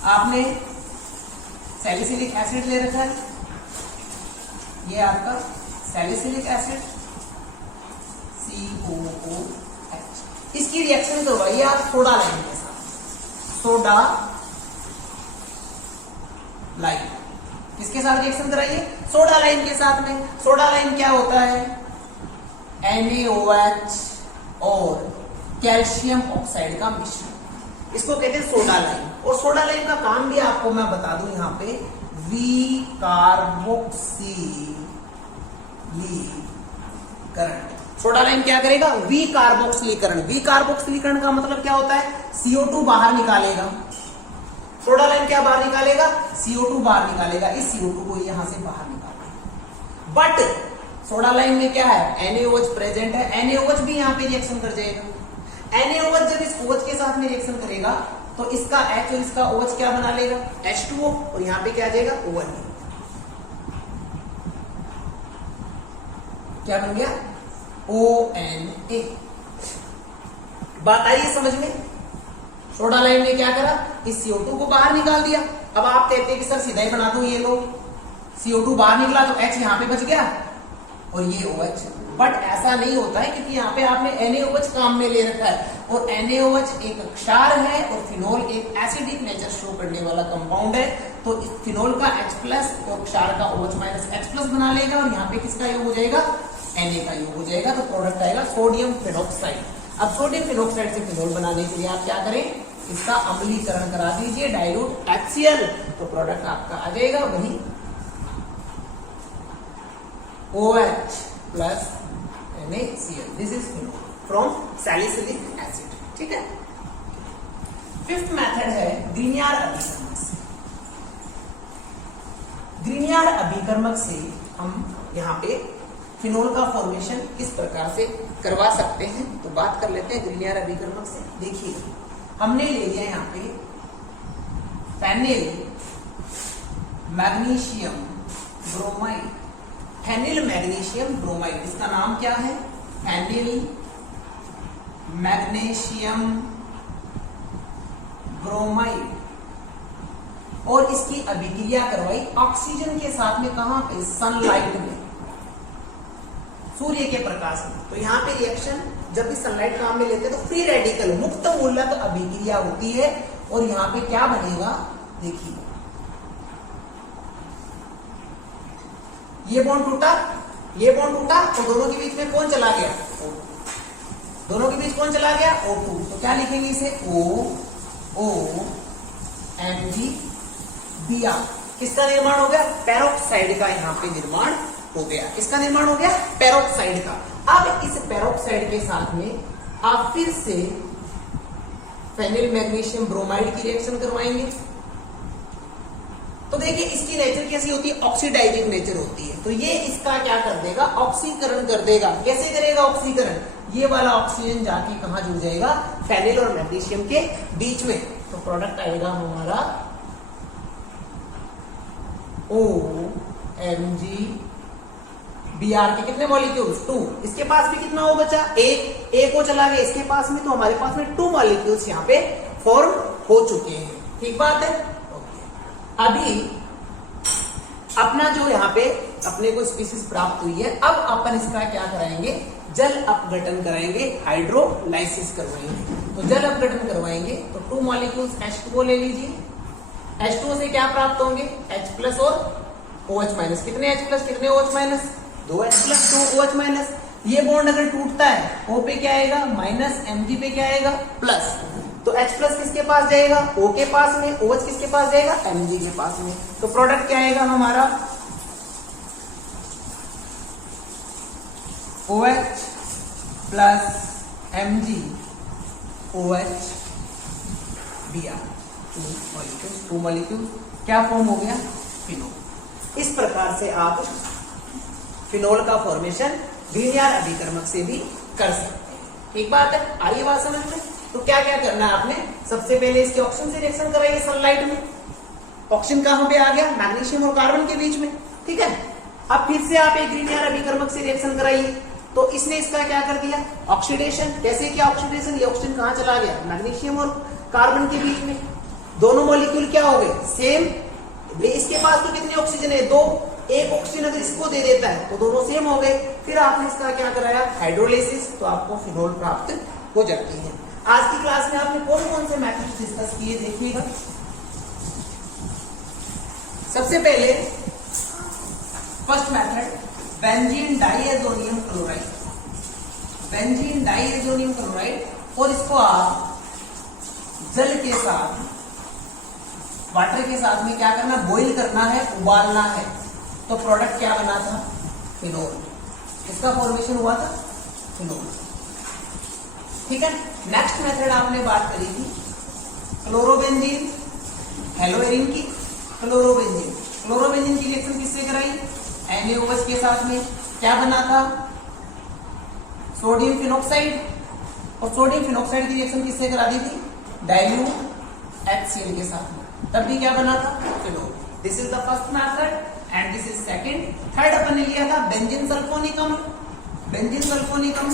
आपने सैलिसिलिक एसिड ले रखा है, ये आपका सैलिसिलिक एसिड COOH। इसकी रिएक्शन करवाइए आप सोडा लाइन के साथ, सोडा लाइन। किसके साथ रिएक्शन कराइए? सोडा लाइम के साथ में। सोडा लाइम क्या होता है? NaOH और कैल्शियम ऑक्साइड का मिश्रण, इसको कहते हैं सोडा लाइम। और सोडा लाइम का काम भी आपको मैं बता दूं यहाँ पे, विकार्बोक्सिलीकरण। सोडा लाइम क्या करेगा? विकार्बोक्सिलीकरण। विकार्बोक्सिलीकरण का मतलब क्या होता है? CO2 बाहर निकालेगा। सोडा लाइम क्या बाहर निकालेगा? CO2 बाहर निकालेगा। इस CO2 को यहां से बाहर निकालेगा। बट सोडा लाइम में क्या है? NaOH प्रेजेंट है। NaOH भी यहां पे रिएक्शन कर जाएगा। NaOH जब इस OH के साथ में रिएक्शन करेगा तो इसका H और इसका OH क्या बना लेगा? H2O, और यहां पे क्या आ जाएगा? OH। क्या बन गया? ONA। बात आई है समझ में? सोडा लाइम ने क्या करा? इस CO2 को बाहर निकाल दिया। अब आप कहते हैं कि सर सीधा ही बना दो, ये लो CO2 बाहर निकला तो H यहां पे बच गया और ये OH। बट ऐसा नहीं होता है, क्योंकि यहाँ पे आपने NaOH काम में ले रखा है, और NaOH एक क्षार है और फिनोल एक एसिडिक नेचर शो करने वाला कंपाउंड है। तो इस फिनोल का H+ और क्षार का OH- H+ बना लेगा, और यहाँ पे किसका योग हो जाएगा? Na का योग हो जाएगा। तो प्रोडक्ट आएगा सोडियम फिनोक्साइड। अब सोडियम फिनोक्साइड से फिनोल बनाने के लिए आप क्या करें? इसका अम्लीकरण करा दीजिए, डाइल्यूट HCl, तो प्रोडक्ट आपका आ जाएगा वही OH plus NaCl। This is phenol from salicylic acid. ठीक है। फिफ्थ मेथड है ग्रिग्नार्ड अभिकर्मक से। ग्रिग्नार्ड अभिकर्मक से हम यहाँ पे फिनोल का फॉर्मेशन किस प्रकार से करवा सकते हैं, तो बात कर लेते हैं ग्रिग्नार्ड अभिकर्मक से। देखिए, हमने ले लिया यहाँ पे phenyl magnesium bromide. Phenyl magnesium bromide, इसका नाम क्या है? Phenyl magnesium bromide. और इसकी अभिक्रिया करवाई ऑक्सीजन के साथ में। कहां पे? सनलाइट में, सूर्य के प्रकाश में। तो यहाँ पे रिएक्शन जब भी सनलाइट काम में लेते हैं तो फ्री रेडिकल मुक्त मूलक अभिक्रिया होती है, और यहाँ पे क्या बनेगा? देखिए, ये बॉन्ड टूटा, ये बॉन्ड टूटा, तो दोनों के बीच में कौन चला गया? O2। दोनों के बीच कौन चला गया? O2। तो क्या लिखेंगे इसे? OMgBr। किसका निर्माण हो गया? पेरोक्साइड का यहाँ पे निर्माण हो गया। किसका निर्माण हो गया? पेरोक्साइड का। अब इस पेरोक्साइड के साथ में आप फिर से फेनिल मैग्नीशियम ब्रोमाइड की रिएक्शन करवाएंगे। तो देखिए, इसकी नेचर कैसी होती है? ऑक्सीडाइजिंग नेचर होती है। तो ये इसका क्या कर देगा? ऑक्सीकरण कर देगा। कैसे करेगा ऑक्सीकरण? ये वाला ऑक्सीजन जाके कहां जुड़ जाएगा? फेनिल और मैग्नीशियम के बीच में। तो प्रोडक्ट आएगा हमारा OMgBr के कितने मॉलिक्यूल्स? 2। इसके पास भी कितना हो बचा? एक को चला गया इसके पास में, तो हमारे पास में 2 मॉलिक्यूल्स यहाँ पे फॉर्म हो चुके हैं। ठीक बात है। अभी अपना जो यहाँ पे अपने को स्पीसीज प्राप्त हुई है, अब अपन इसका क्या कराएंगे? जल अपघटन कराएंगे, हाइड्रोलाइसिस करवाएंगे। तो जल अपघटन करवाएंगे तो 2 मॉलिक्यूल्स H2O ले लीजिए। H2O से क्या प्राप्त होंगे? H+ और OH-। कितने H+, कितने OH-? 2 H+, 2 OH-। ये बॉन्ड अगर टूटता है, O पे क्या आएगा? माइनस, Mg पे क्या आएगा? प्लस। तो H+ किसके पास जाएगा? O के पास में। OH किसके पास जाएगा? Mg के पास में। तो प्रोडक्ट क्या आएगा हमारा? OH plus Mg OH-Br। 2 molecule क्या फॉर्म हो गया? फिनोल। इस प्रकार से आप फिनोल का फॉर्मेशन ग्रिग्नार्ड अभिकर्मक से भी कर सकते हैं। ठीक बात है। आइए बात समझ में। तो क्या क्या करना है आपने? सबसे पहले इसके ऑक्सीजन से रिएक्शन कराइए सनलाइट में। ऑक्सीजन कहां पे आ गया? मैग्नीशियम और कार्बन के बीच में। ठीक है। अब फिर से आप एक ग्रिग्नार्ड अभिकर्मक से रिएक्शन कराइए, तो इसने इसका क्या कर दिया? ऑक्सीडेशन। कैसे किया ऑक्सीडेशन? ये ऑक्सीजन कहां चला गया? मैग्नीशियम और कार्बन के बीच में। दोनों मॉलिक्यूल क्या हो गए? सेम। इसके पास तो कितने ऑक्सीजन है? 2। एक ऑक्सीजन अगर इसको दे देता है तो दोनों सेम हो गए। फिर आपने इसका क्या कराया? हाइड्रोलाइसिस। तो आपको फिनोल प्राप्त हो जाती है। आज की क्लास में आपने कौन कौन से मेथड्स डिस्कस किए देखिएगा। सबसे पहले first method benzene diazonium chloride, benzene diazonium chloride, और इसको आप जल के साथ, वाटर के साथ में क्या करना, बॉईल करना है, उबालना है। तो प्रोडक्ट क्या बना था, फिनोल, इसका फॉर्मेशन हुआ था फिनोल। ठीक है। नेक्स्ट मेथड आपने बात करी थी क्लोरोबेंजीन, हेलोएरिन की, क्लोरोबेंजीन, क्लोरोबेंजीन की रिएक्शन किससे कराई, NaOH के साथ में, क्या बना था, सोडियम फिनॉक्साइड, और सोडियम फिनॉक्साइड की रिएक्शन किससे करा दी थी, डाइल्यूट HCl के साथ में, तब भी क्या बना था, phenol. This is the first method and this is second. Third अपन ने लिया था बेंजीन सल्फोनिकम, बेंजीन सल्फोनिकम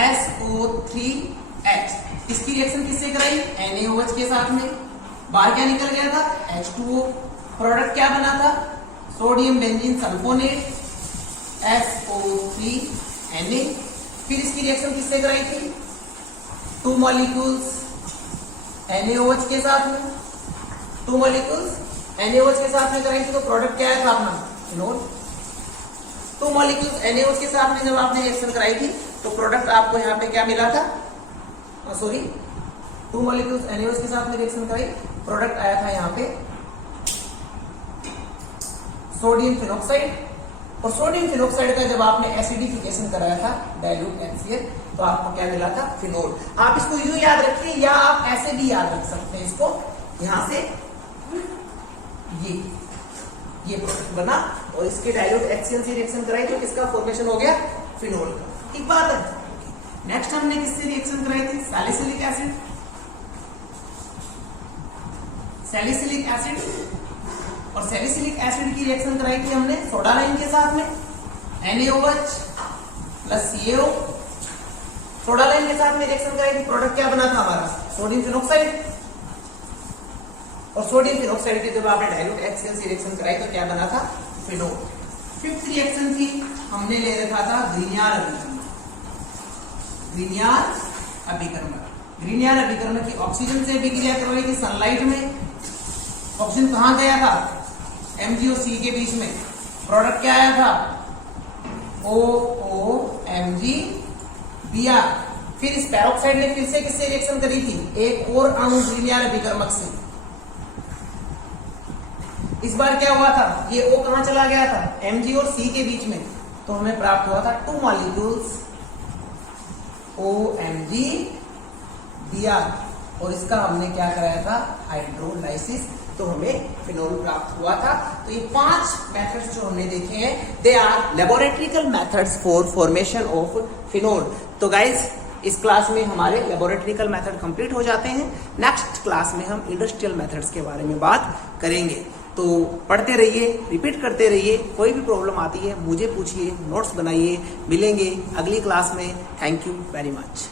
SO3H, इसकी रिएक्शन किससे कराई, NaOH के साथ में, बाहर क्या निकल गया था, H2O, प्रोडक्ट क्या बना था, सोडियम बेंजीन सल्फोनेट SO3Na। फिर इसकी रिएक्शन किससे कराई थी, 2 मॉलिक्यूल्स NaOH के साथ में, 2 मॉलिक्यूल्स NaOH के साथ में कराई थी, तो प्रोडक्ट क्या आया था अपना, फिनोल। 2 मॉलिक्यूल्स NaOH के साथ में जब आपने रिएक्शन कराई थी तो प्रोडक्ट आपको यहाँ पे क्या मिला था, सॉरी 2 मॉलिक्यूल्स NaOH के साथ में रिएक्शन कराई, प्रोडक्ट आया था यहाँ पे सोडियम फिनॉक्साइड, और सोडियम फिनॉक्साइड का जब आपने एसिडिफिकेशन कराया था डाइल्यूट HCl, तो आपको क्या मिला था, फिनोल। आप इसको यूं याद रखिए या आप ऐसे भी याद रख सकते हैं इसको, यहां से ये प्रोडक्ट बना और इसके डाइल्यूट HCl से रिएक्शन कराई तो किसका फॉर्मेशन हो गया, फिनोल का। ठीक बात है। नेक्स्ट हमने किससे रिएक्शन कराई थी, सैलिसिलिक एसिड, सैलिसिलिक एसिड, और सैलिसिलिक एसिड की रिएक्शन कराई थी हमने सोडा लाइम के साथ में, NaOH plus CaO, soda lime के साथ में रिएक्शन कराई थी, प्रोडक्ट क्या बना था हमारा, सोडियम फिनॉक्साइड, और सोडियम फिनॉक्साइड की जब आपने डाइल्यूट HCl से रिएक्शन कराई तो क्या बना था, फिनोल। फिफ्थ रिएक्शन थी, हमने ले रखा था ग्रीनियर अभिकर्मक, ग्रीनियर अभिकर्मक, ग्रीनियर अभिकर्मक की ऑक्सीजन से अभिक्रिया करवाई थी सनलाइट में, ऑक्सीजन कहां गया था, Mg और C के बीच में, प्रोडक्ट क्या आया था, OOMg Br। फिर इस पेरोक्साइड ने फिर से किससे रिएक्शन करी थी, एक और अणु ग्रीनियर अभिकर्मक से, इस बार क्या हुआ था, ये O कहां चला गया था, Mg और C के बीच में, तो हमें प्राप्त हुआ था 2 मॉलिक्यूल्स OMg Br, और इसका हमने क्या कराया था, हाइड्रोलाइसिस, तो हमें फिनोल प्राप्त हुआ था। तो ये 5 मेथड्स जो हमने देखे हैं, they are laboratorical methods for formation of phenol. तो गाइज इस क्लास में हमारे लेबोरेटरिकल मेथड कंप्लीट हो जाते हैं। नेक्स्ट क्लास में हम इंडस्ट्रियल मेथड्स के बारे में बात करेंगे। तो पढ़ते रहिए, रिपीट करते रहिए, कोई भी प्रॉब्लम आती है मुझे पूछिए, नोट्स बनाइए। मिलेंगे अगली क्लास में। Thank you very much.